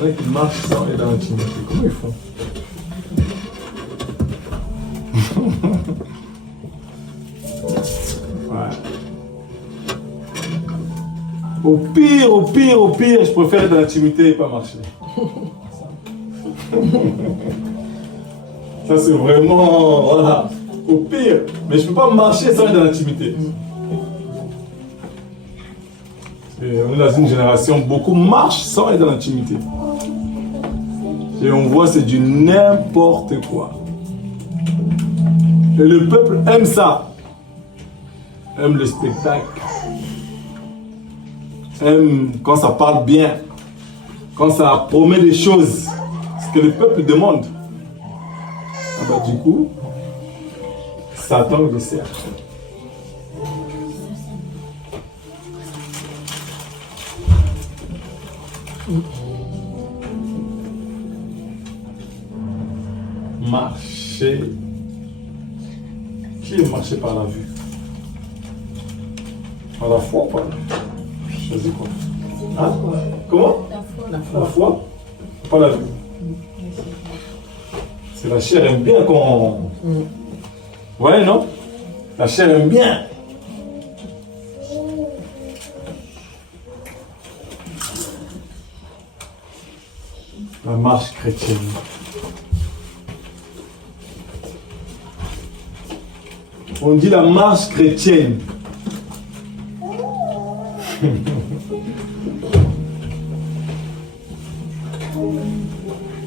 Il y en a qui marchent sans être dans l'intimité. Comment ils font? Ouais. Au pire, je préfère être dans l'intimité et pas marcher. Ça c'est vraiment, voilà, au pire. Mais je ne peux pas marcher sans être dans l'intimité. On est dans une génération, beaucoup marchent sans être dans l'intimité. Et on voit c'est du n'importe quoi. Et le peuple aime ça. Aime le spectacle. Aime quand ça parle bien. Quand ça promet des choses. Ce que le peuple demande. Ah bah du coup, Satan le sert. Marcher. Qui est marché par la vue? Par la foi ou par la vue? Choisis quoi? Hein? Comment? La foi. Pas la vue. C'est la chair aime bien quand... Ouais, non? La chair aime bien. La marche chrétienne. On dit la marche chrétienne.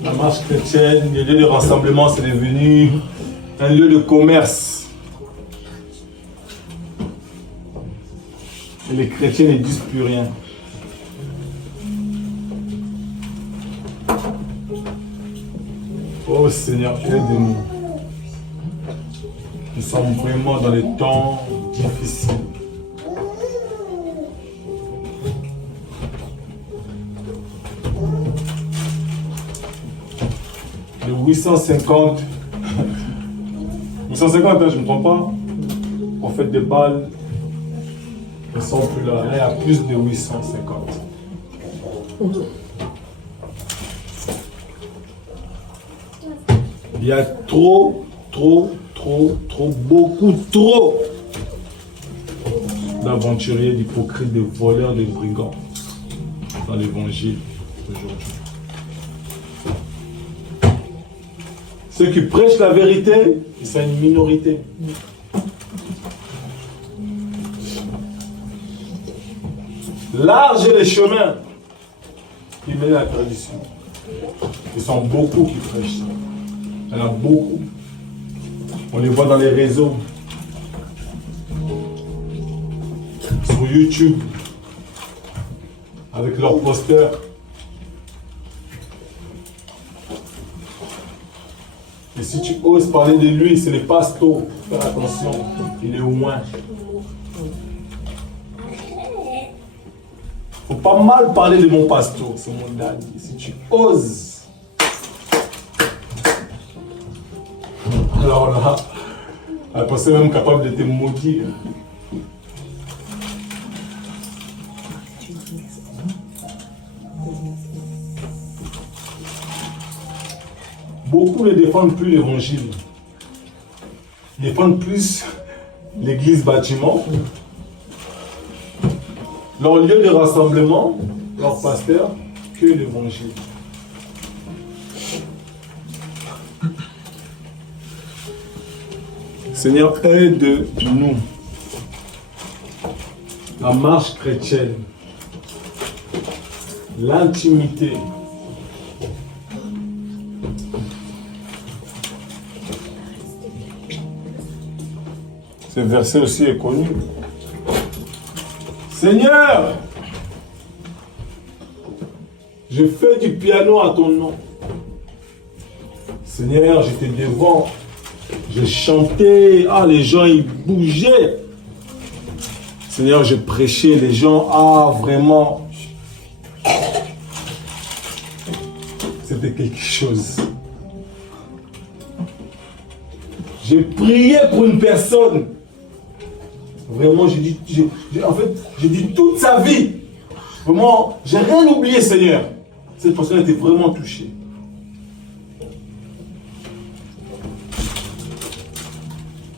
La marche chrétienne, le lieu de rassemblement, c'est devenu un lieu de commerce. Et les chrétiens ne disent plus rien. Oh Seigneur, aide-nous. Nous sommes vraiment dans les temps difficiles. De 850, 850, hein, je ne me trompe pas, prophète de Baal ne sont plus là. Il y a plus de 850. Il y a trop, beaucoup trop d'aventuriers, d'hypocrites, de voleurs, de brigands dans l'évangile d'aujourd'hui. Ceux qui prêchent la vérité, c'est une minorité. Large est le chemin qui mène à la perdition. Ils sont beaucoup qui prêchent ça. Il y en a beaucoup. On les voit dans les réseaux. Sur YouTube. Avec leurs posters. Et si tu oses parler de lui, c'est le pasteur. Fais attention, il est au moins. Faut pas mal parler de mon pasteur, c'est mon daddy. Si tu oses. Alors là, la personne est même capable de te maudire. Beaucoup ne défendent plus l'évangile. Ils défendent plus l'église bâtiment, leur lieu de rassemblement, leur pasteur, que l'évangile. Seigneur, aide-nous. La marche chrétienne, l'intimité. Ce verset aussi est connu. Seigneur, je fais du piano à ton nom. Seigneur, j'étais devant. Je chantais, les gens ils bougeaient. Seigneur, je prêchais, les gens, vraiment. C'était quelque chose. J'ai prié pour une personne. Vraiment, j'ai dit toute sa vie. Vraiment, j'ai rien oublié, Seigneur. Cette personne était vraiment touchée.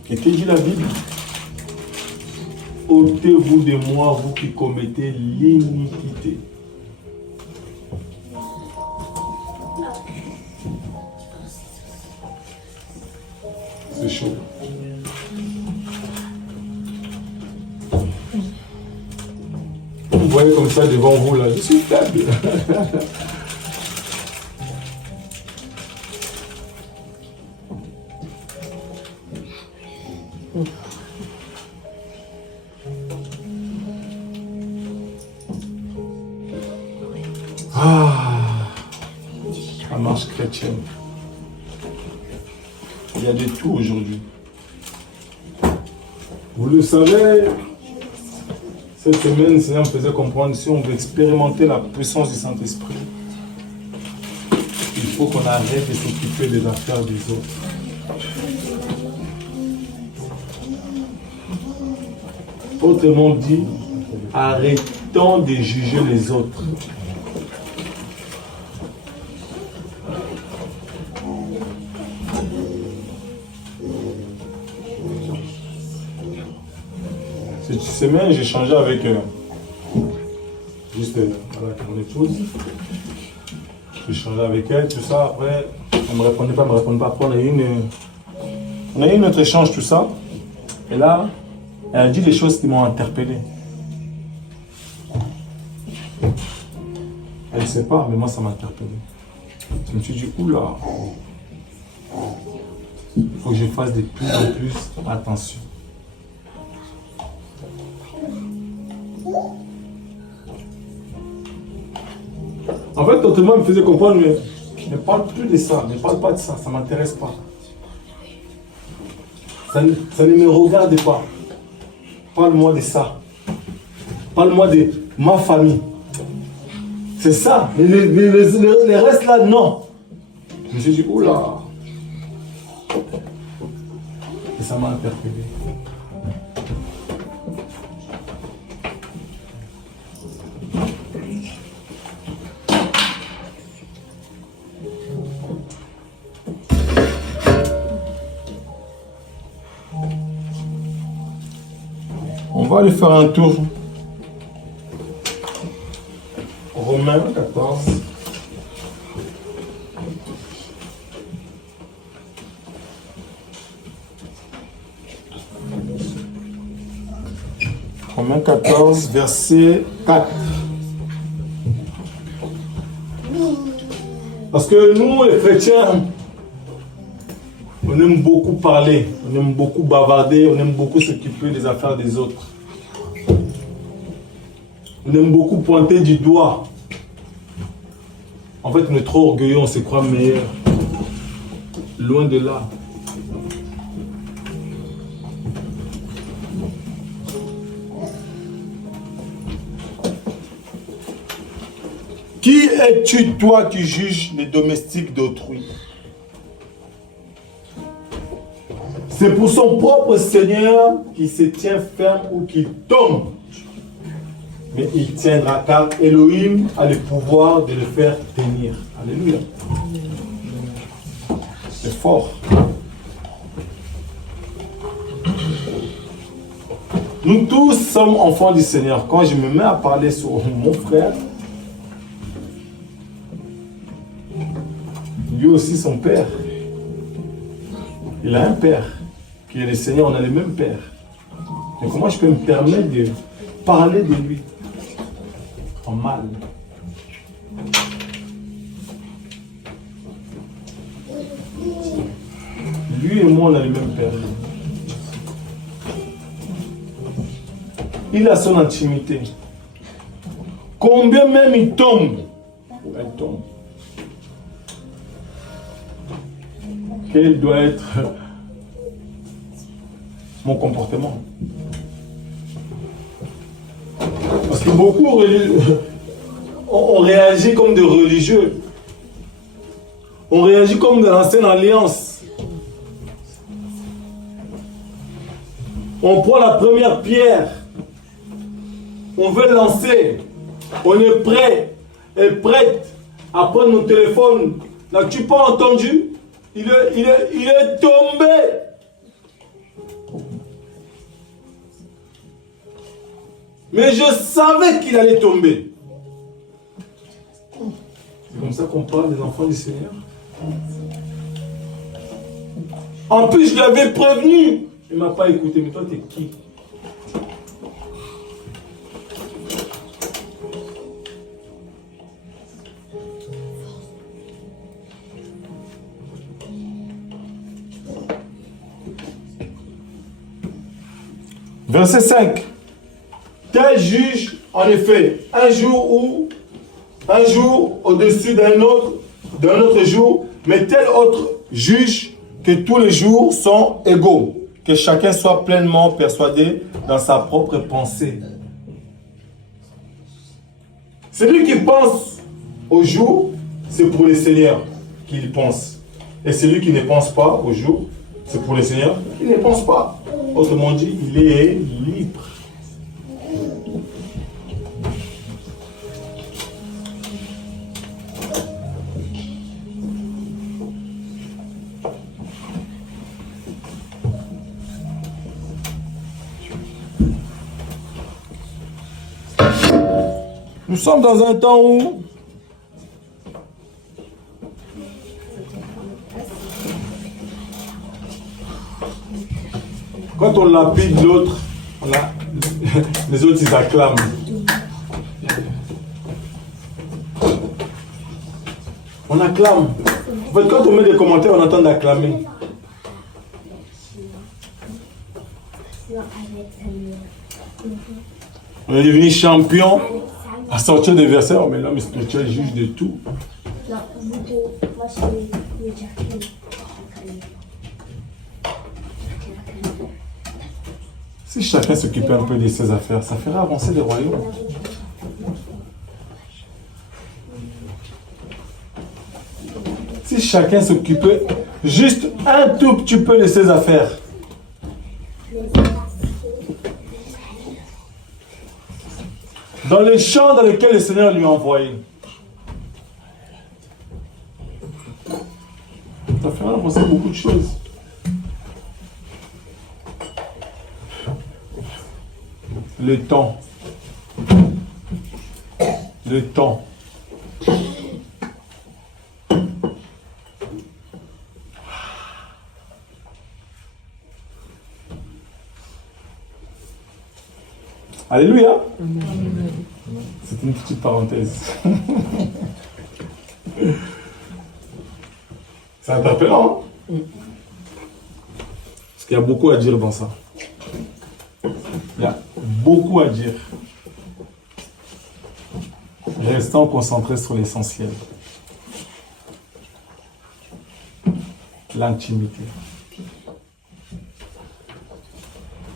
Et que dit la Bible? Ôtez-vous de moi, vous qui commettez l'iniquité. C'est chaud. Vous voyez comme ça devant vous là, je suis faible. La marche chrétienne. Il y a de tout aujourd'hui. Vous le savez, cette semaine, le Seigneur me faisait comprendre, si on veut expérimenter la puissance du Saint-Esprit, il faut qu'on arrête de s'occuper des affaires des autres. Autrement dit, arrêtons de juger les autres. Cette semaine, j'ai changé avec voilà, mon épouse. J'ai changé avec elle, tout ça. Après, elle ne me répondait pas. Après, on a eu notre échange, tout ça. Et là, elle a dit des choses qui m'ont interpellé. Elle ne sait pas, mais moi, ça m'a interpellé. Je me suis dit, oula, il faut que je fasse de plus en plus attention. En fait, autrement, il me faisait comprendre, mais ne parle plus de ça, ne parle pas de ça, ça ne m'intéresse pas. Ça ne me regarde pas. Parle-moi de ça. Parle-moi de ma famille. C'est ça. Mais les restes là, non. Je me suis dit, oula. Et ça m'a interpellé. On va aller faire un tour. Romains 14. Romains 14, verset 4. Parce que nous, les chrétiens, on aime beaucoup parler, on aime beaucoup bavarder, on aime beaucoup s'occuper des affaires des autres. On aime beaucoup pointer du doigt. En fait, on est trop orgueilleux, on se croit meilleur. Loin de là. Qui es-tu, toi, qui juges les domestiques d'autrui? C'est pour son propre Seigneur qui se tient ferme ou qui tombe. Mais il tiendra car Elohim a le pouvoir de le faire tenir. Alléluia. C'est fort. Nous tous sommes enfants du Seigneur. Quand je me mets à parler sur mon frère, lui aussi son père. Il a un père, qui est le Seigneur, on a le même père. Mais comment je peux me permettre de parler de lui en mal? Lui et moi, on a le même père. Il a son intimité. Combien même il tombe, elle tombe. Quel doit être mon comportement? Parce que beaucoup on réagit comme des religieux. On réagit comme de l'ancienne alliance. On prend la première pierre. On veut lancer. On est prêt et prête à prendre mon téléphone. N'as-tu pas entendu? Il est tombé. Mais je savais qu'il allait tomber. C'est comme ça qu'on parle des enfants du Seigneur. En plus, je l'avais prévenu. Il ne m'a pas écouté. Mais toi, t'es qui? Verset 5. Tel juge, en effet, un jour au-dessus d'un autre jour, mais tel autre juge que tous les jours sont égaux, que chacun soit pleinement persuadé dans sa propre pensée. Celui qui pense au jour, c'est pour le Seigneur qu'il pense. Et celui qui ne pense pas au jour, c'est pour le Seigneur qui ne pense pas. Autrement dit, il est libre. Nous sommes dans un temps où quand on lapide l'autre, les autres ils acclament. On acclame. En fait, quand on met des commentaires, on entend d'acclamer. On est devenu champion à sortir des versets. Oh, mais l'homme spirituel juge de tout. Si chacun s'occupait un peu de ses affaires, ça ferait avancer le royaume. Si chacun s'occupait juste un tout petit peu de ses affaires, dans les champs dans lesquels le Seigneur lui a envoyé, ça ferait avancer beaucoup de choses. Le temps. Le temps. Alléluia. C'est une petite parenthèse. C'est interpellant. Hein? Parce qu'il y a beaucoup à dire dans ça. Il y a beaucoup à dire. Restons concentrés sur l'essentiel. L'intimité.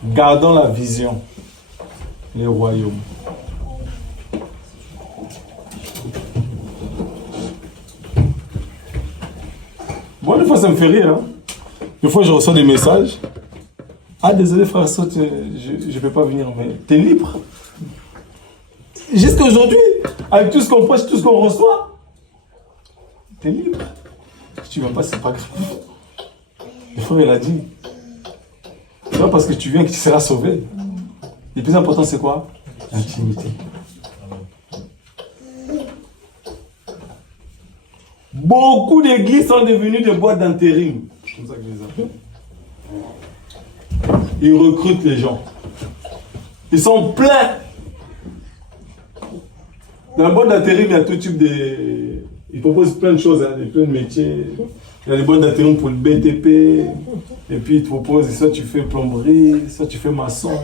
Gardons la vision. Le royaume. Bon, des fois ça me fait rire. Hein? Des fois je reçois des messages. Ah, désolé frère, je ne peux pas venir, mais t'es libre. Jusqu'à aujourd'hui, avec tout ce qu'on prêche, tout ce qu'on reçoit, t'es libre. Si tu ne viens pas, c'est pas grave. Le frère, il a dit, c'est pas parce que tu viens que tu seras sauvé. Le plus important, c'est quoi? L'intimité. Beaucoup d'églises sont devenues des boîtes d'intérim. C'est comme ça que je les appelle. Ils recrutent les gens. Ils sont pleins. Dans la boîte d'intérim, il y a tout type de... Ils proposent plein de choses, hein, plein de métiers. Il y a des boîtes d'intérim pour le BTP. Et puis ils te proposent, soit tu fais plomberie, soit tu fais maçon,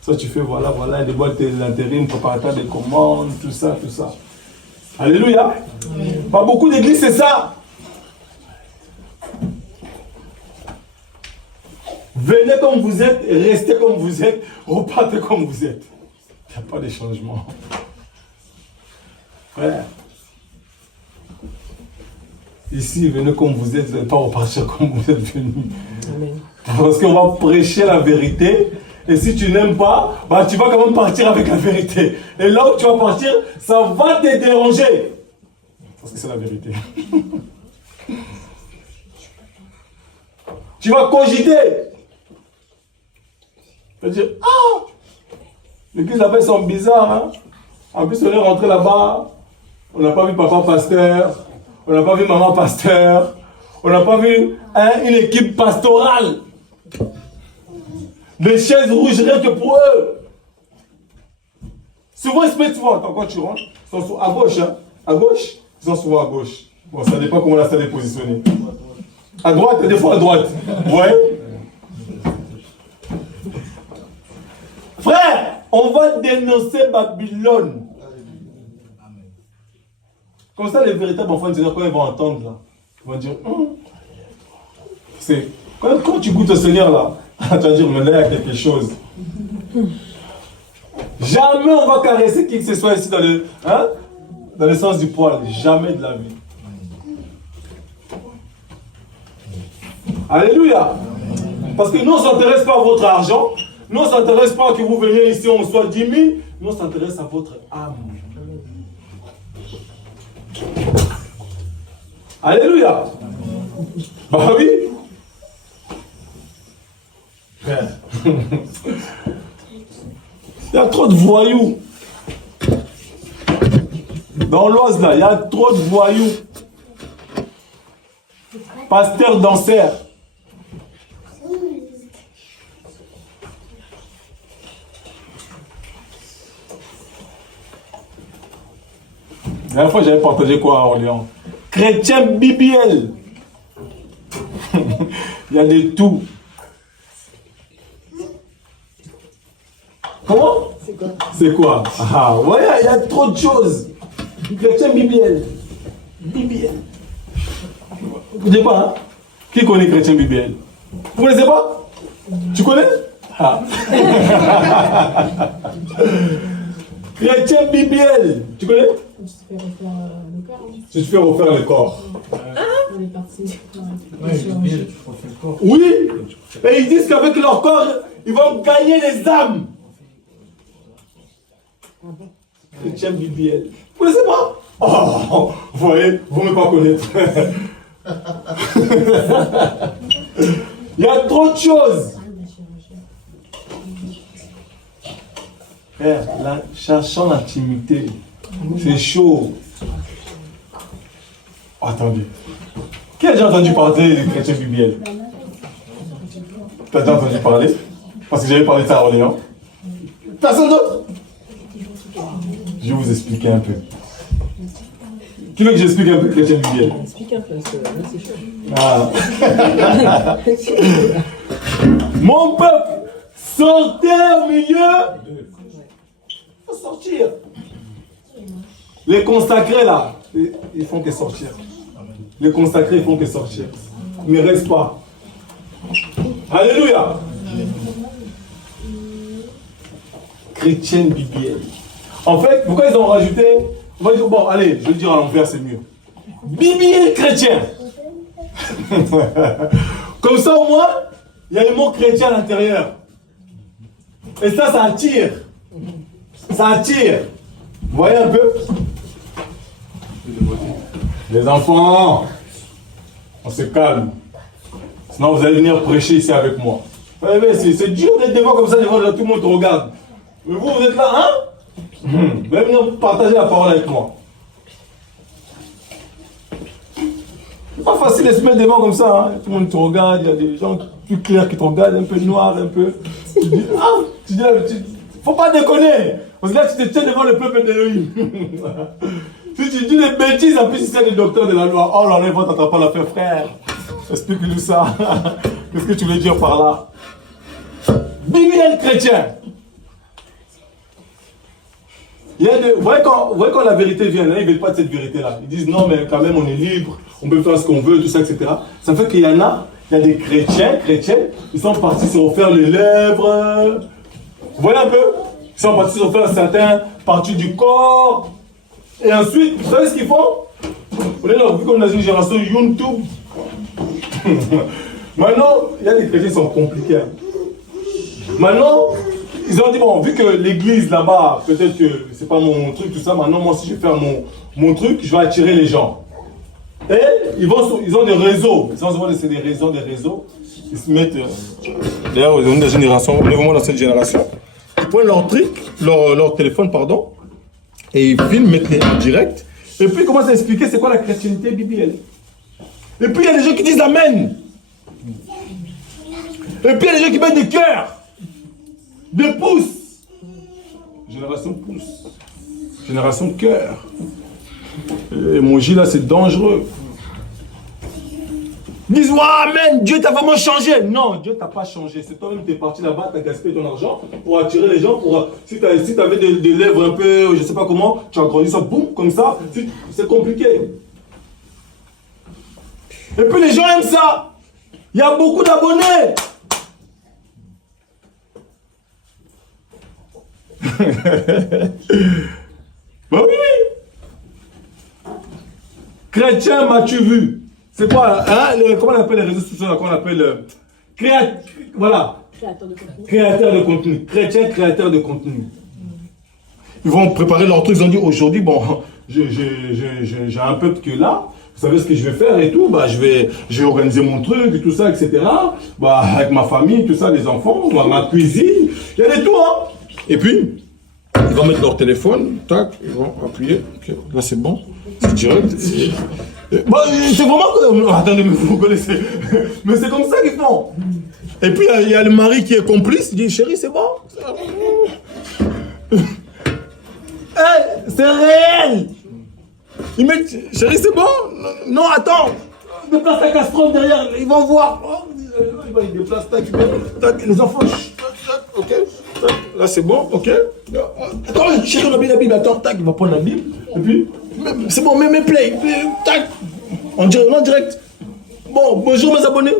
soit tu fais voilà, il y a des boîtes d'intérim, préparateur de commandes, tout ça. Alléluia. Pas beaucoup d'églises, c'est ça. Venez comme vous êtes, restez comme vous êtes, repartez comme vous êtes. Il n'y a pas de changement. Frère, ici, venez comme vous êtes, vous n'allez pas repartir comme vous êtes venus. Parce qu'on va prêcher la vérité, et si tu n'aimes pas, bah, tu vas quand même partir avec la vérité. Et là où tu vas partir, ça va te déranger. Parce que c'est la vérité. Tu vas cogiter. Tu vas dire, ah, l'église là-bas, ils sont bizarres. Hein? En plus, on est rentré là-bas, on n'a pas vu papa pasteur, on n'a pas vu maman pasteur, on n'a pas vu une équipe pastorale. Des chaises rouges rien que pour eux. Souvent, ils se mettent souvent, quand tu rentres, ils sont à gauche, hein? À gauche, ils sont souvent à gauche. Bon, ça dépend comment la salle est positionnée. À droite, et des fois à droite. Ouais. Frère, on va dénoncer Babylone. Comme ça, les véritables enfants de Seigneur, quand ils vont entendre là, ils vont dire, c'est quand tu goûtes au Seigneur là, tu vas dire, mais là, il y a quelque chose. Jamais on va caresser qui que ce soit ici dans le sens du poil. Jamais de la vie. Alléluia. Parce que nous, on ne s'intéresse pas à votre argent. Nous, on ne s'intéresse pas à que vous veniez ici, on soit 10 000. Nous, on s'intéresse à votre âme. Alléluia. Bah oui. Frère. Il y a trop de voyous. Dans l'Oise, là, il y a trop de voyous. Pasteur danseur. La dernière fois, j'avais partagé quoi à Orléans? Chrétien BBL. Il y a de tout. Comment? C'est quoi? C'est quoi? Ah, ouais, il y a trop de choses. Chrétien BBL. BBL. Vous ne connaissez pas, hein? Qui connaît Chrétien BBL? Vous ne connaissez pas? Tu connais? Ah. Chrétien BBL. Tu connais? Tu te fais refaire le corps. Oui. Et ils disent qu'avec leur corps, ils vont gagner les âmes. Chrétien BBL. Vous ne connaissez pas? Oh, vous voyez, vous ne pouvez pas connaître. Il y a trop de choses. Frère, cherchant l'intimité, c'est chaud. Oh, attendez. Qui a déjà entendu parler du chrétien BBL? Tu as déjà entendu parler? Parce que j'avais parlé de ça à Orléans. Personne d'autre? Je vais vous expliquer un peu. Qui veut que j'explique un peu le chrétien BBL? Explique un peu, parce que là c'est chaud. Ah. Mon peuple, sortez au milieu. Il faut sortir. Les consacrés là, ils font que sortir. Les consacrés, ils font que sortir. Ne reste pas. Alléluia. Chrétienne BBL. En fait, pourquoi ils ont rajouté? On va dire, bon, allez, je vais le dire à l'envers, c'est mieux. BBL chrétien. Comme ça, au moins, il y a le mot chrétien à l'intérieur. Et ça attire. Ça attire. Vous voyez un peu? Les enfants, on se calme. Sinon, vous allez venir prêcher ici avec moi. C'est dur d'être devant comme ça, devant tout le monde te regarde. Mais vous êtes là, hein? Vous allez venir partager la parole avec moi. C'est pas facile de se mettre devant comme ça, hein? Tout le monde te regarde, il y a des gens plus clairs qui te regardent, un peu noirs, un peu. Tu dis, faut pas déconner. Parce que là, tu te tiens devant le peuple d'Élohim. Si tu dis des bêtises, en plus, si c'est le docteur de la loi, oh là là, ils vont t'attraper la paix, frère. Explique-nous ça. Qu'est-ce que tu veux dire par là? BBL chrétien. Vous voyez quand la vérité vient, là, ils ne veulent pas de cette vérité-là. Ils disent non, mais quand même, on est libre, on peut faire ce qu'on veut, tout ça, etc. Ça fait qu'il y a des chrétiens, ils sont partis se refaire les lèvres. Vous voyez un peu? Ils sont partis se refaire certaines parties du corps. Et ensuite, vous savez ce qu'ils font? On est là, vu qu'on est dans une génération YouTube. Maintenant, il y a des chrétiens qui sont compliqués. Maintenant, ils ont dit, bon, vu que l'église là-bas, peut-être que c'est pas mon truc, tout ça, maintenant, moi, si je vais faire mon truc, je vais attirer les gens. Et ils ont des réseaux. C'est des réseaux. Ils se mettent. D'ailleurs, ils ont une génération, on est vraiment dans cette génération. Ils prennent leur truc, leur téléphone, pardon, et ils filment, mettent les en direct. Et puis ils commencent à expliquer c'est quoi la chrétienté biblique. Et puis il y a des gens qui disent Amen. Et puis il y a des gens qui mettent des cœurs, des pouces. Génération pouce. Génération cœur. Et mon J là c'est dangereux. Ils disent, ouais, Amen, Dieu t'a vraiment changé. Non, Dieu t'a pas changé. C'est toi-même qui es parti là-bas, tu as gaspillé ton argent pour attirer les gens. Si tu avais des lèvres un peu, je sais pas comment, tu as grandi ça, boum, comme ça. C'est compliqué. Et puis les gens aiment ça. Il y a beaucoup d'abonnés. Bah oui. Chrétien, m'as-tu vu? C'est quoi, hein, comment on appelle les réseaux sociaux, comment on appelle voilà. Créateur de contenu. Créateur de contenu. Chrétien, créateur de contenu. Ils vont préparer leur truc, ils ont dit aujourd'hui, bon, j'ai un peuple qui est là, vous savez ce que je vais faire et tout, bah, je vais organiser mon truc et tout ça, etc. Bah, avec ma famille, tout ça, les enfants, ma cuisine, il y a des tout, hein. Et puis, ils vont mettre leur téléphone, tac, ils vont appuyer, okay, là c'est bon, c'est direct. Bon, c'est vraiment... Attendez, mais vous connaissez. Mais c'est comme ça qu'ils font. Et puis, il y a le mari qui est complice. Il dit, chérie, c'est bon. Hey, c'est réel. Il met, chérie, c'est bon. Non, attends. Déplace ta casserole derrière. Ils vont voir. Oh, il déplace ta... Les enfants... Ok. Là, c'est bon. Ok. Attends, chérie, on a bien la Bible. Attends, tac, il va prendre la Bible. Et puis... C'est bon, mets play. Tac. En direct. Bon, bonjour mes abonnés.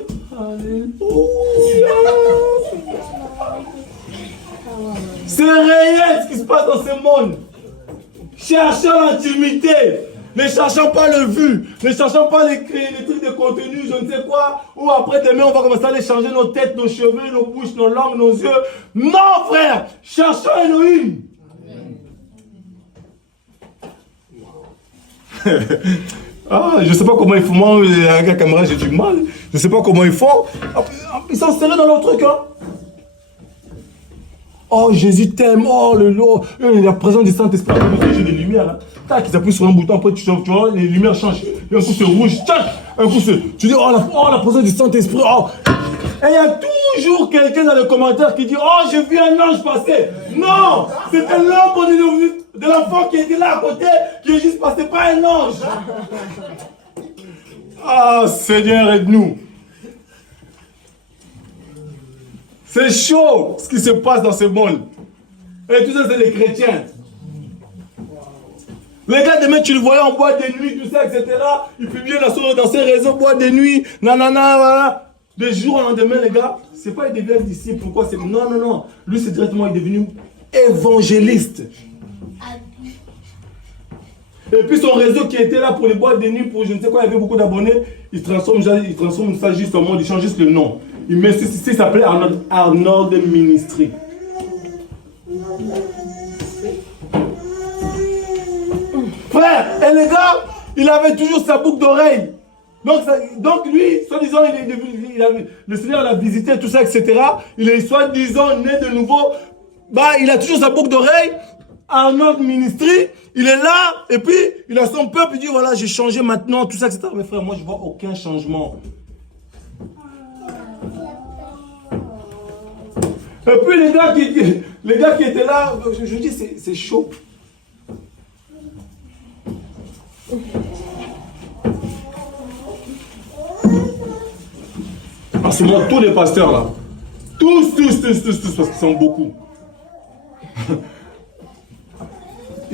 C'est réel ce qui se passe dans ce monde. Cherchons l'intimité. Ne cherchons pas le vu. Ne cherchons pas les trucs de contenu, je ne sais quoi. Ou après demain, on va commencer à aller changer nos têtes, nos cheveux, nos bouches, nos langues, nos yeux. Non, frère. Cherchons Elohim. Ah, je sais pas comment ils font. Moi, avec la caméra, j'ai du mal. Je sais pas comment ils font. Ils sont serrés dans leur truc, hein. Oh, Jésus t'aime. Oh, la présence du Saint-Esprit. J'ai des lumières, hein. Tac, ils appuient sur un bouton, après tu vois, les lumières changent. Et un coup c'est rouge, tac, un coup c'est... Tu dis, oh, la présence du Saint-Esprit, oh. Et il y a toujours quelqu'un dans les commentaires qui dit, oh, j'ai vu un ange passer. Non, c'était l'ombre de l'enfant qui était là à côté, qui est juste passé, pas un ange. Ah, Seigneur, aide-nous. C'est chaud ce qui se passe dans ce monde. Et tout ça, c'est les chrétiens. Les gars, demain, tu le voyais en boîte de nuit, tout ça, etc. Il publiait dans ses réseaux, boîte de nuit, nanana, voilà. De jour au lendemain, les gars, c'est pas il devient disciple. Pourquoi c'est... Non. Lui, c'est directement, il est devenu évangéliste. Et puis son réseau qui était là pour les boîtes de nuit, pour je ne sais quoi, il y avait beaucoup d'abonnés, il transforme ça juste en mode, il change juste le nom. Il met ça s'appelait Arnold Ministry. Frère, et les gars, il avait toujours sa boucle d'oreille. Donc lui, soi-disant, le Seigneur l'a visité, tout ça, etc. Il est soi-disant né de nouveau. Bah, il a toujours sa boucle d'oreille. Arnold Ministry, il est là, et puis il a son peuple, il dit voilà, j'ai changé maintenant, tout ça, etc. Mais frère, moi je vois aucun changement. Et puis les gars qui étaient là, je dis c'est chaud. En ce moment, tous les pasteurs là, tous, parce qu'ils sont beaucoup.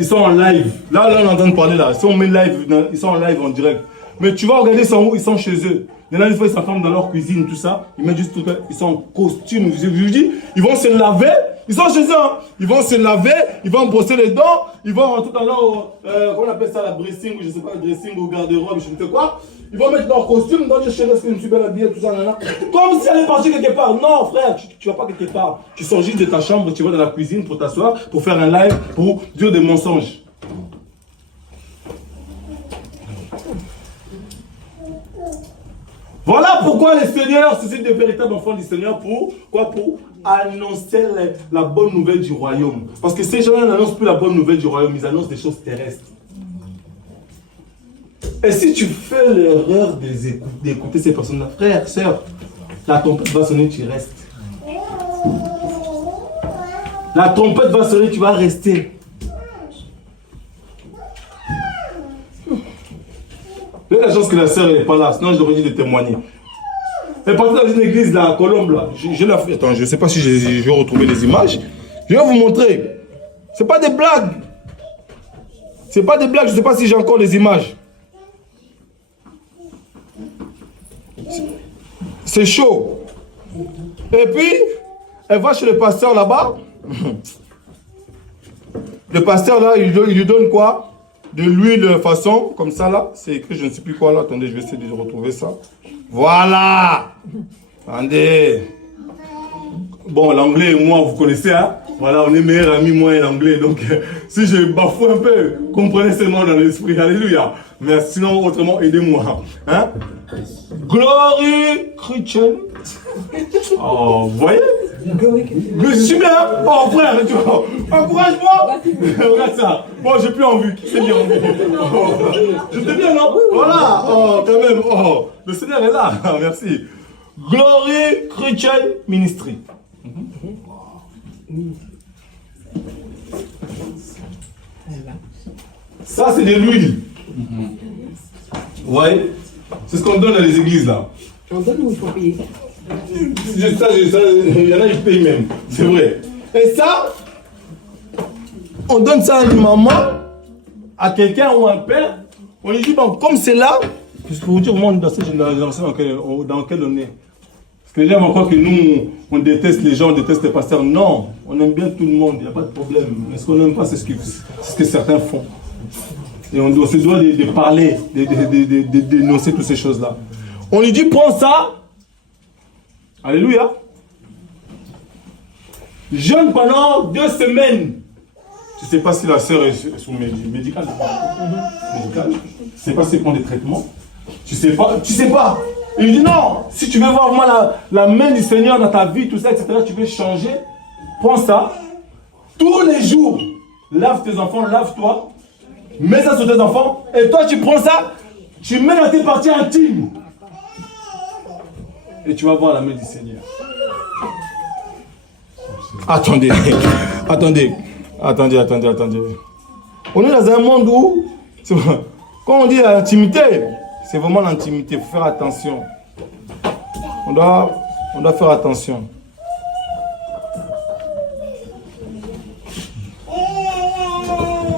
Ils sont en live. Là, on est en train de parler là. Si on met live, ils sont en live en direct. Mais tu vas regarder, ils sont chez eux. Il y en a une fois, ils s'enferment dans leur cuisine, tout ça. Ils mettent juste tout ça. Ils sont en costume. Je vous dis, ils vont se laver. Ils sont chez eux, hein. Ils vont se laver, ils vont brosser les dents, ils vont rentrer dans leur, comment on appelle ça, la dressing, ou je sais pas, dressing ou garde-robe, je ne sais quoi. Ils vont mettre leur costume, dans le chérie, est-ce que je suis bien habillé, tout ça, là. Comme si elle est partie quelque part. Non, frère, tu vas pas quelque part. Tu sors juste de ta chambre, tu vas dans la cuisine pour t'asseoir, pour faire un live, pour dire des mensonges. Voilà pourquoi les seigneurs, c'est des véritables enfants du Seigneur. Pour quoi? Pour annoncer la bonne nouvelle du royaume. Parce que ces gens-là n'annoncent plus la bonne nouvelle du royaume, ils annoncent des choses terrestres. Et si tu fais l'erreur d'écouter ces personnes-là, frère, sœur, la trompette va sonner, tu restes. La trompette va sonner, tu vas rester. Il y a la chance que la sœur n'est pas là, sinon je devrais dire de témoigner. Elle est partie dans une église là, à Colombe là. Attends, je ne sais pas si je vais retrouver les images. Je vais vous montrer. Ce n'est pas des blagues. Ce n'est pas des blagues, je ne sais pas si j'ai encore les images. C'est chaud. Et puis, elle va chez le pasteur là-bas. Le pasteur là, il lui donne quoi? De l'huile façon, comme ça là. C'est écrit, je ne sais plus quoi là. Attendez, je vais essayer de retrouver ça. Voilà. Attendez. Bon, l'anglais et moi, vous connaissez, hein? Voilà, on est meilleurs amis, moi et l'anglais. Donc, si je bafoue un peu, comprenez seulement dans l'esprit. Alléluia. Mais sinon, autrement, aidez-moi. Hein? Glory Christian. Oh, vous voyez? Je suis bien. Hein? Oh, frère, tu vois. Encourage-moi. Regarde ça. Bon, j'ai plus envie. Qui s'est bien envie? Oh, je t'ai bien, non? Voilà. Oh, quand même. Oh, le Seigneur est là. Merci. Glory Christian Ministry. Ça, c'est de l'huile. Ouais. C'est ce qu'on donne dans les églises, là. On donne ou il faut payer? Ça, il y en a, ils payent même. C'est vrai. Et ça, on donne ça à une maman, à quelqu'un ou à un père. On lui dit, bon, comme c'est là, je peux vous dire au monde dans cette génération dans laquelle on est. Parce que les gens vont croire que nous, on déteste les gens, on déteste les pasteurs. Non, on aime bien tout le monde, il n'y a pas de problème. Mais ce qu'on n'aime pas, c'est ce que certains font. Et on se doit de parler, de dénoncer toutes ces choses-là. On lui dit, prends ça. Alléluia. Jeûne pendant 2 semaines. Je ne sais pas si la sœur est sous médical. Médical. Je ne sais pas si elle prend des traitements. Tu sais pas. Tu sais pas. Il lui dit non. Si tu veux voir vraiment la main du Seigneur dans ta vie, tout ça, etc., tu veux changer. Prends ça. Tous les jours. Lave tes enfants, lave-toi. Mets ça sur tes enfants. Et toi, tu prends ça. Tu mets dans tes parties intimes. Et tu vas voir la main du Seigneur. Attendez. Attendez. On est dans un monde où, quand on dit l'intimité, c'est vraiment l'intimité. Il faut faire attention. On doit faire attention.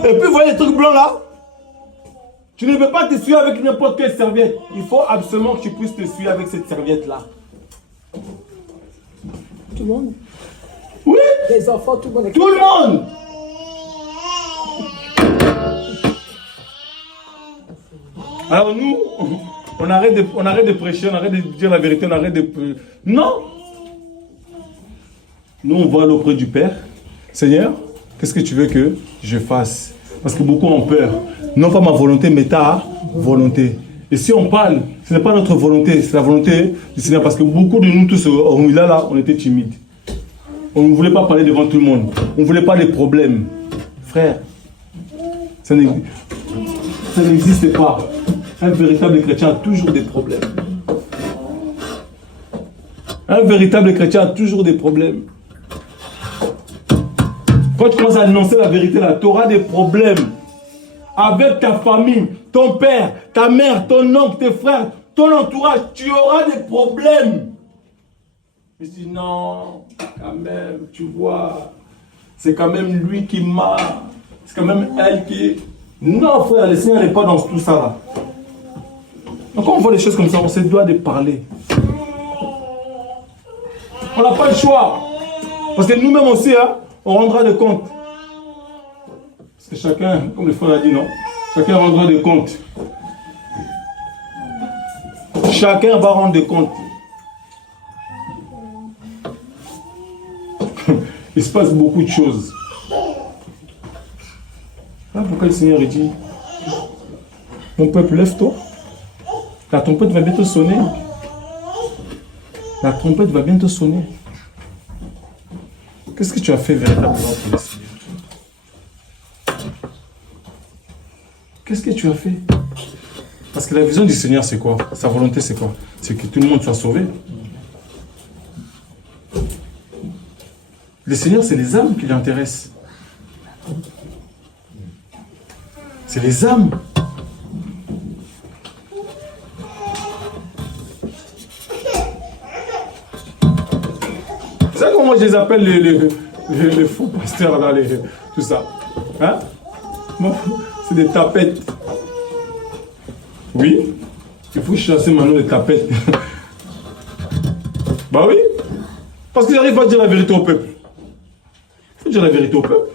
Et puis, vous voyez les trucs blancs là? Tu ne peux pas t'essuyer avec n'importe quelle serviette. Il faut absolument que tu puisses t'essuyer avec cette serviette-là. Tout le monde? Oui. Les enfants, tout le monde. Tout le monde. Alors nous, on arrête de prêcher, on arrête de dire la vérité, on arrête de... Non. Nous, on va aller auprès du Père. Seigneur, qu'est-ce que tu veux que je fasse? Parce que beaucoup ont peur. Non pas ma volonté, mais ta volonté. Et si on parle, ce n'est pas notre volonté, c'est la volonté du Seigneur. Parce que beaucoup de nous tous, là, on était timides. On ne voulait pas parler devant tout le monde. On ne voulait pas des problèmes. Frère, ça n'existe pas. Un véritable chrétien a toujours des problèmes. Un véritable chrétien a toujours des problèmes. Quand tu commences à annoncer la vérité, là, tu auras des problèmes. Avec ta famille, ton père, ta mère, ton oncle, tes frères, ton entourage, tu auras des problèmes. Je dis non, quand même, tu vois, c'est quand même lui qui m'a, c'est quand même elle qui... Non frère, le Seigneur n'est pas dans tout ça là. Donc quand on voit des choses comme ça, on se doit de parler. On n'a pas le choix. Parce que nous-mêmes aussi, hein, on rendra des comptes. Parce que chacun, comme le frère a dit, non? Chacun rendra des comptes. Chacun va rendre des comptes. Il se passe beaucoup de choses. Ah, pourquoi le Seigneur dit, mon peuple, lève-toi. La trompette va bientôt sonner. La trompette va bientôt sonner. Qu'est-ce que tu as fait véritablement pour le Seigneur? Qu'est-ce que tu as fait? Parce que la vision du Seigneur, c'est quoi? Sa volonté, c'est quoi? C'est que tout le monde soit sauvé. Le Seigneur, c'est les âmes qui l'intéressent. C'est les âmes. C'est comment je les appelle les faux pasteurs, là, tout ça. Hein? C'est des tapettes. Oui, il faut chasser maintenant les tapettes. Bah oui, parce qu'ils n'arrivent pas à dire la vérité au peuple. Il faut dire la vérité au peuple.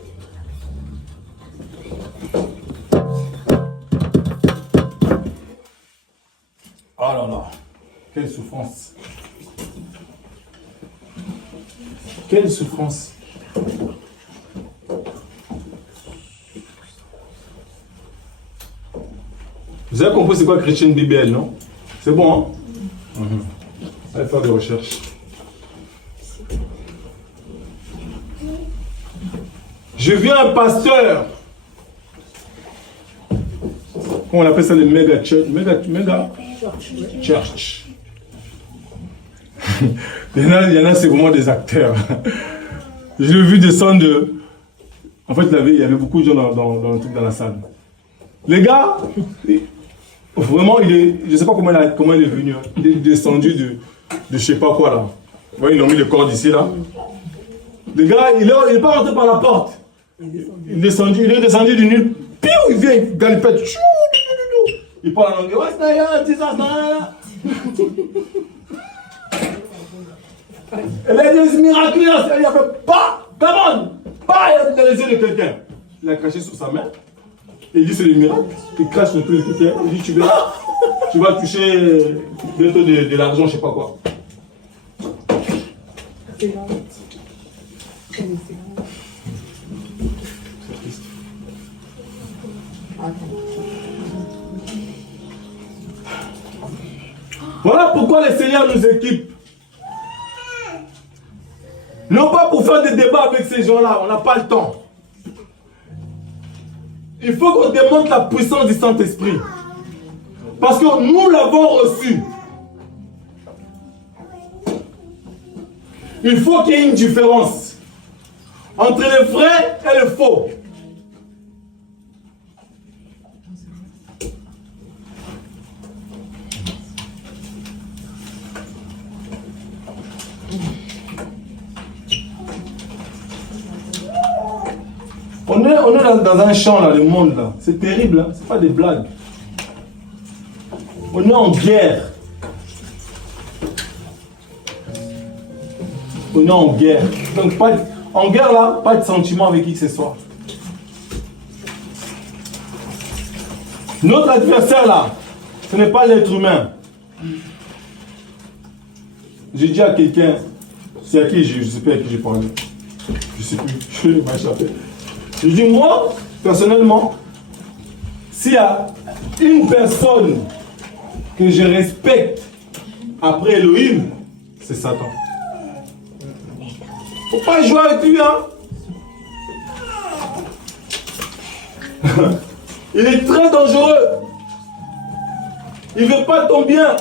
Oh là là, quelle souffrance. Quelle souffrance. Vous avez compris c'est quoi Christian BBL, non? C'est bon, hein? Allez faire des recherches. Je viens un pasteur. On appelle ça le méga church. Méga church. il y en a c'est vraiment des acteurs. Je l'ai vu descendre. En fait, il y avait beaucoup de gens dans le truc dans la salle. Les gars, vraiment, je ne sais pas comment il est venu. Il est descendu de je ne sais pas quoi là. Vous voyez, ils ont mis le corps d'ici là. Le gars, il n'est pas rentré par la porte. Il est descendu du nul. Piou, il vient, il galipette. Il parle en anglais. Elle a des miracles. Il a fait pas, come on, pas, il a dans les yeux de quelqu'un. Il a craché sur sa main. Et il dit c'est le miracle. Il crache sur tout le quelqu'un. Il dit tu vas toucher bientôt de l'argent, je ne sais pas quoi. C'est triste. Voilà pourquoi le Seigneur nous équipe. Non pas pour faire des débats avec ces gens-là, on n'a pas le temps. Il faut qu'on démontre la puissance du Saint-Esprit. Parce que nous l'avons reçu. Il faut qu'il y ait une différence entre le vrai et le faux. On est dans un champ là, le monde là. C'est terrible, hein? C'est pas des blagues. On est en guerre. On est en guerre. Donc en guerre là, pas de sentiment avec qui que ce soit. Notre adversaire là, ce n'est pas l'être humain. J'ai dit à quelqu'un, c'est à qui je ne sais plus à qui j'ai parlé. Je ne sais plus, je vais m'échapper. Je dis moi, personnellement, s'il y a une personne que je respecte après Elohim, c'est Satan. Faut pas jouer avec lui, hein. Il est très dangereux. Il ne veut pas ton bien.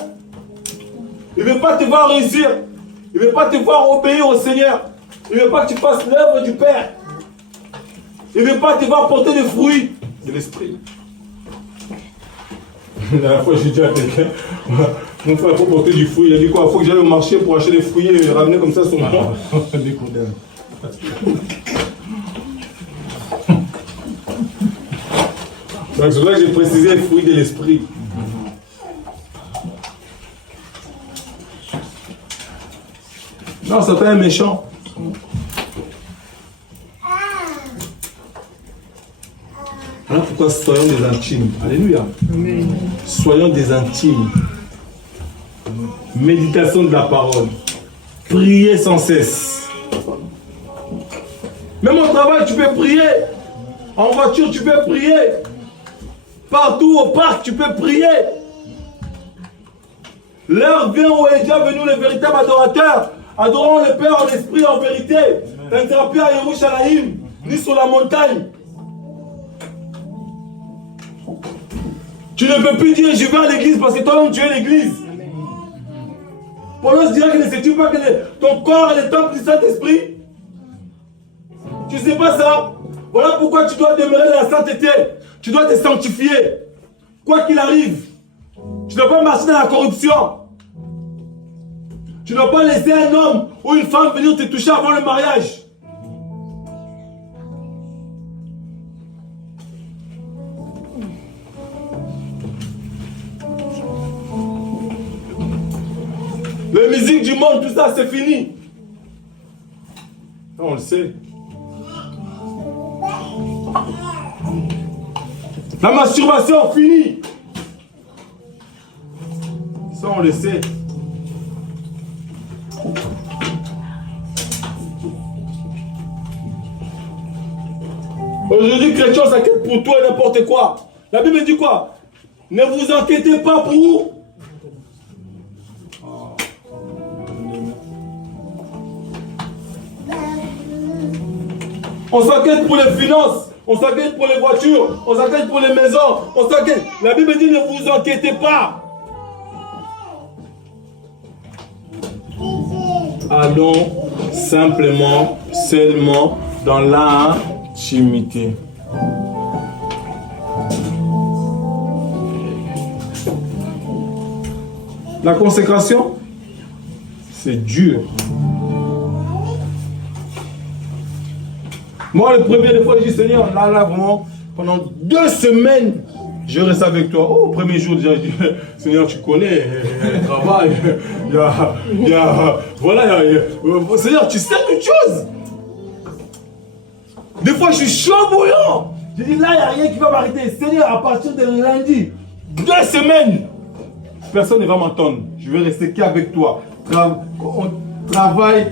Il ne veut pas te voir réussir. Il ne veut pas te voir obéir au Seigneur. Il ne veut pas que tu fasses l'œuvre du Père. Il ne veut pas te voir porter des fruits de l'esprit. La dernière fois, j'ai dit à quelqu'un, mon frère, il faut porter du fruit. Il a dit quoi? Il faut que j'aille au marché pour acheter des fruits et ramener comme ça sur moi. Donc c'est vrai que j'ai précisé les fruits de l'esprit. Non, Satan est méchant. Voilà pourquoi soyons des intimes. Alléluia. Amen. Soyons des intimes. Méditation de la parole. Priez sans cesse. Même au travail, tu peux prier. En voiture, tu peux prier. Partout au parc, tu peux prier. L'heure vient où est déjà venu le véritable adorateur. Adorons le Père en esprit et en vérité. Tu ne seras plus à Yerushalayim, ni sur la montagne. Tu ne peux plus dire je vais à l'église parce que toi-même tu es l'église. Paul dirait que ne sais-tu pas que ton corps est le temple du Saint-Esprit? Tu ne sais pas ça? Voilà pourquoi tu dois demeurer dans la sainteté. Tu dois te sanctifier. Quoi qu'il arrive. Tu ne dois pas marcher dans la corruption. Tu ne dois pas laisser un homme ou une femme venir te toucher avant le mariage. La musique du monde, tout ça, c'est fini. On le sait. La masturbation, fini. Ça, on le sait. Aujourd'hui, chrétien s'inquiète pour toi et n'importe quoi. La Bible dit quoi? Ne vous inquiétez pas pour... On s'inquiète pour les finances, on s'inquiète pour les voitures, on s'inquiète pour les maisons, on s'inquiète. La Bible dit ne vous inquiétez pas. Allons simplement, seulement dans l'intimité. La consécration, c'est dur. Moi, le premier fois, je dis, Seigneur, là, vraiment, pendant 2 semaines, je reste avec toi. Oh, au premier jour, déjà, je dis, Seigneur, tu connais, le travail, Seigneur, tu sais toutes choses. Des fois, je suis chaud bouillant. Je dis, là, il n'y a rien qui va m'arrêter. Seigneur, à partir de lundi, 2 semaines, personne ne va m'entendre. Je vais rester qu'avec toi. Travail,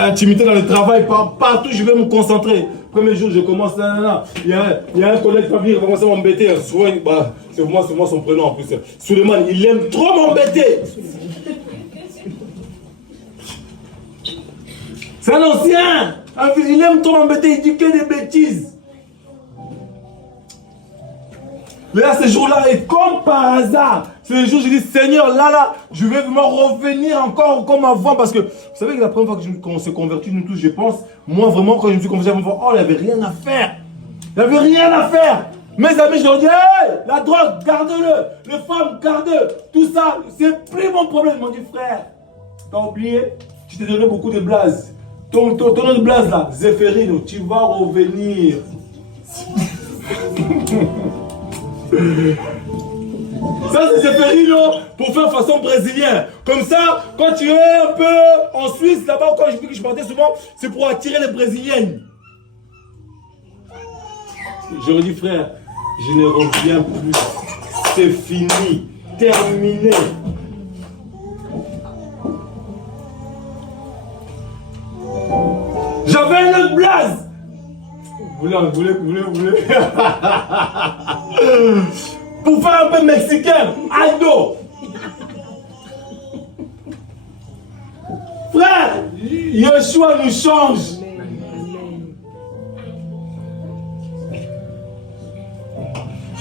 intimité dans le travail, partout, je vais me concentrer. Premier jour, je commence, il y a un collègue qui va venir, il va commencer à m'embêter. C'est moi son prénom en plus. Suleiman, il aime trop m'embêter. C'est un ancien. Il aime trop m'embêter, il dit que des bêtises. Là, ce jour-là, et comme par hasard, c'est le jour où je dis, Seigneur, là, je vais vraiment revenir encore comme avant. Parce que, vous savez que la première fois qu'on s'est convertis, nous tous, je pense, moi vraiment, quand je me suis converti, je me suis dit, oh, il n'y avait rien à faire. Il n'y avait rien à faire. Mes amis, je leur dis, hey, la drogue, garde-le. Les femmes, garde-le. Tout ça, c'est plus mon problème. Ils m'ont dit, frère, t'as oublié, je t'ai donné beaucoup de blazes. Ton nom de blaze là, Zéphérino, tu vas revenir. Ça c'est Zéphérino pour faire façon brésilien. Comme ça, quand tu es un peu en Suisse, là-bas, quand je dis que je partais souvent, c'est pour attirer les brésiliennes. J'aurais dit, frère, je ne reviens plus. C'est fini, terminé. J'avais un autre blaze. Vous voulez. Pour faire un peu mexicain, Aldo. Frère, Yeshua nous change.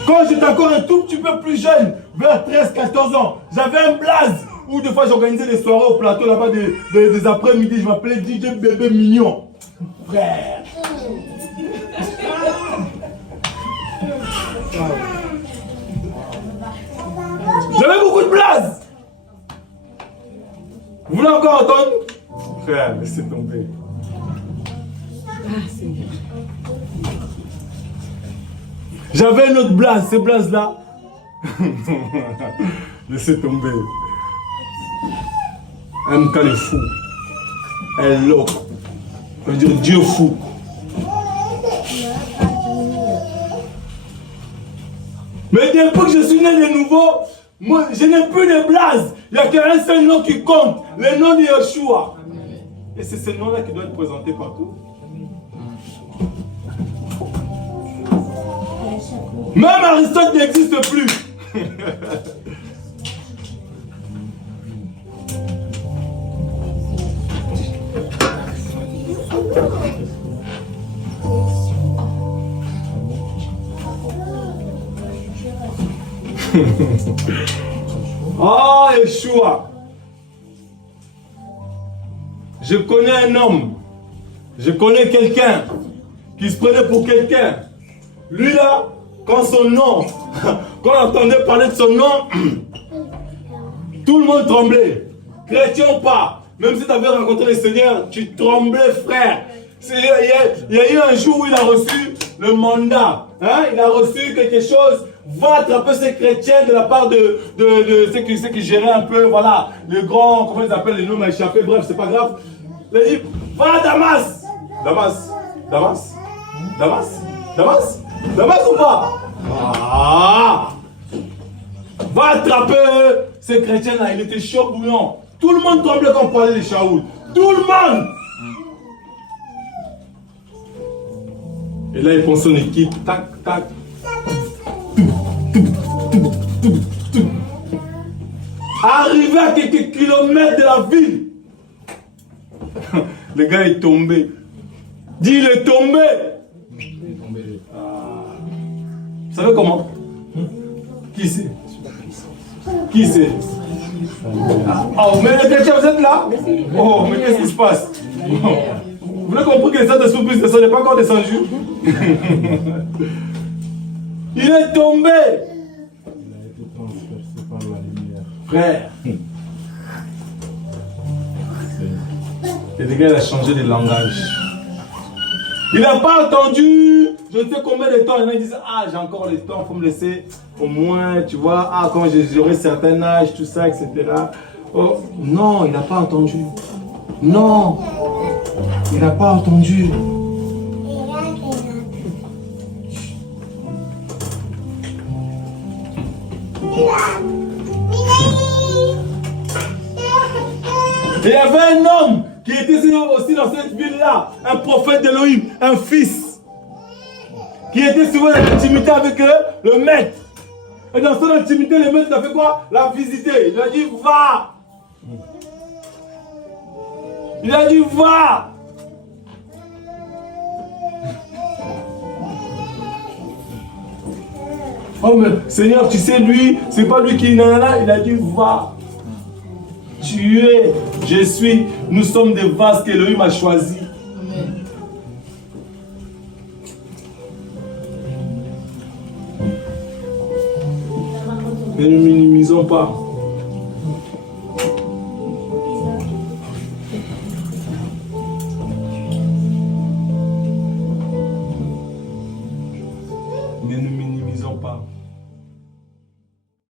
Quand j'étais encore un tout petit peu plus jeune, vers 13-14 ans, j'avais un blaze où des fois j'organisais des soirées au plateau là-bas, des après-midi, je m'appelais DJ Bébé Mignon. Frère. J'avais beaucoup de blaze. Vous voulez encore entendre? Frère, laissez tomber. J'avais une autre blaze, ces blazes-là. Laissez tomber. Un cas de fou. Un loco. Ça veut dire Dieu fou. Mais depuis que je suis né de nouveau, moi, je n'ai plus de blase. Il n'y a qu'un seul nom qui compte, le nom de Yeshua. Et c'est ce nom-là qui doit être présenté partout. Même Aristote n'existe plus. Oh, Yeshua. Je connais un homme. Je connais quelqu'un qui se prenait pour quelqu'un. Lui là, quand son nom, quand on entendait parler de son nom, tout le monde tremblait. Chrétien ou pas, même si tu avais rencontré le Seigneur, tu tremblais, frère. Il y a eu un jour où il a reçu le mandat. Hein? Il a reçu quelque chose. Va attraper ces chrétiens de la part de ceux qui géraient un peu, voilà, le grand, comment ils appellent, les noms m'a échappé, bref, c'est pas grave. Il a dit, va à Damas. Damas ou pas? Ah! Va attraper ces chrétiens-là, il était chaud bouillant. Tout le monde tremblait quand on parlait de Shaoul. Tout le monde! Et là, il prend son équipe, tac, tac. Arrivé à quelques kilomètres de la ville, le gars est tombé. Dis, il est tombé. Vous savez comment? Qui c'est? Qui c'est? Oh, mais les chrétiens, vous êtes là? Oh, mais qu'est-ce qui se passe? Vous avez compris que ça de surprise, ça n'est pas encore descendu. Il est tombé. Il a été transpercé par la lumière. Frère. Et le gars, il a changé de langage. Il n'a pas entendu, je ne sais combien de temps. Il y en a qui disent, ah, j'ai encore le temps, il faut me laisser au moins, tu vois, ah, quand j'aurai certain âge, tout ça, etc. Oh, non, il n'a pas entendu. Non, il n'a pas entendu. Et il y avait un homme qui était aussi dans cette ville-là, un prophète d'Élohim, un fils, qui était souvent dans l'intimité avec le maître. Et dans son intimité, le maître a fait quoi? L'a visité. Il lui a dit, va. Il a dit, va. Oh mais Seigneur, tu sais, lui, c'est pas lui qui est là, il a dit, va. Tu es, je suis, nous sommes des vases qu'Élohim a choisis. Ne nous minimisons pas. Ne nous minimisons pas.